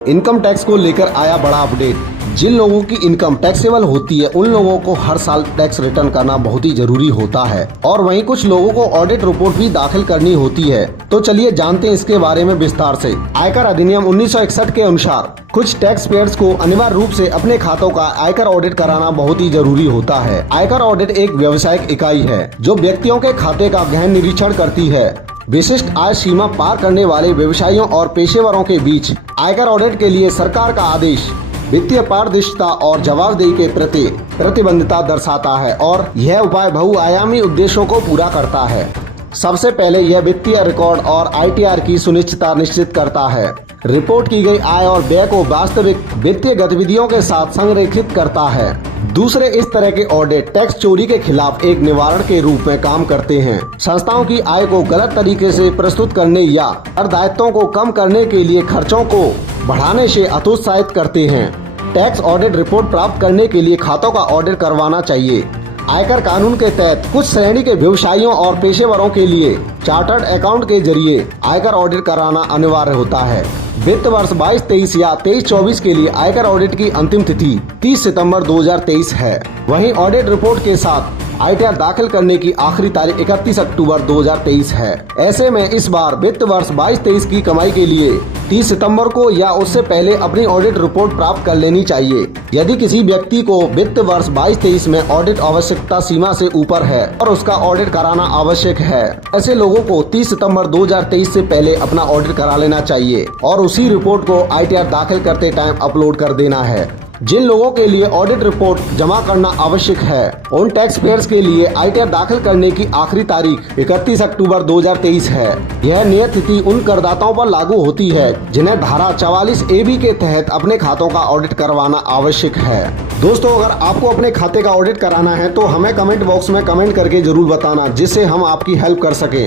Income tax को लेकर आया बड़ा अपडेट। जिन लोगों की इनकम टैक्सेबल होती है उन लोगों को हर साल टैक्स रिटर्न करना बहुत ही जरूरी होता है और वहीं कुछ लोगों को ऑडिट रिपोर्ट भी दाखिल करनी होती है। तो चलिए जानते हैं इसके बारे में विस्तार से। आयकर अधिनियम 1961 के अनुसार कुछ टैक्स पेयर्स को अनिवार्य रूप से अपने खातों का आयकर ऑडिट कराना बहुत ही जरूरी होता है। आयकर ऑडिट एक व्यावसायिक इकाई है जो व्यक्तियों के खाते का गहन निरीक्षण करती है। विशिष्ट आय सीमा पार करने वाले व्यवसायियों और पेशेवरों के बीच आयकर ऑडिट के लिए सरकार का आदेश वित्तीय पारदर्शिता और जवाबदेही के प्रति प्रतिबद्धता दर्शाता है और यह उपाय बहुआयामी उद्देश्यों को पूरा करता है। सबसे पहले यह वित्तीय रिकॉर्ड और ITR की सुनिश्चितता निश्चित करता है। रिपोर्ट की गई आय और व्यय को वास्तविक वित्तीय गतिविधियों के साथ संरेखित करता है। दूसरे, इस तरह के ऑडिट टैक्स चोरी के खिलाफ एक निवारण के रूप में काम करते हैं। संस्थाओं की आय को गलत तरीके से प्रस्तुत करने या कर दायित्वों को कम करने के लिए खर्चों को बढ़ाने से हतोत्साहित करते हैं। टैक्स ऑडिट रिपोर्ट प्राप्त करने के लिए खातों का ऑडिट करवाना चाहिए। आयकर कानून के तहत कुछ श्रेणी के व्यवसायियों और पेशेवरों के लिए चार्टर्ड अकाउंट के जरिए आयकर ऑडिट कराना अनिवार्य होता है। वित्त वर्ष 22-23 या 23-24 के लिए आयकर ऑडिट की अंतिम तिथि 30 सितंबर 2023 है। वहीं ऑडिट रिपोर्ट के साथ ITR दाखिल करने की आखिरी तारीख 31 अक्टूबर 2023 है। ऐसे में इस बार वित्त वर्ष 22-23 की कमाई के लिए 30 सितंबर को या उससे पहले अपनी ऑडिट रिपोर्ट प्राप्त कर लेनी चाहिए। यदि किसी व्यक्ति को वित्त वर्ष 22-23 में ऑडिट आवश्यकता सीमा से ऊपर है और उसका ऑडिट कराना आवश्यक है, ऐसे लोगों को 30 सितंबर 2023 से पहले अपना ऑडिट करा लेना चाहिए और उसी रिपोर्ट को ITR दाखिल करते टाइम अपलोड कर देना है। जिन लोगों के लिए ऑडिट रिपोर्ट जमा करना आवश्यक है उन टैक्स पेयर्स के लिए ITR दाखिल करने की आखिरी तारीख 31 अक्टूबर 2023 है। यह नियत तिथि उन करदाताओं पर लागू होती है जिन्हें धारा 44AB के तहत अपने खातों का ऑडिट करवाना आवश्यक है। दोस्तों, अगर आपको अपने खाते का ऑडिट कराना है तो हमें कमेंट बॉक्स में कमेंट करके जरूर बताना, जिससे हम आपकी हेल्प कर सकें।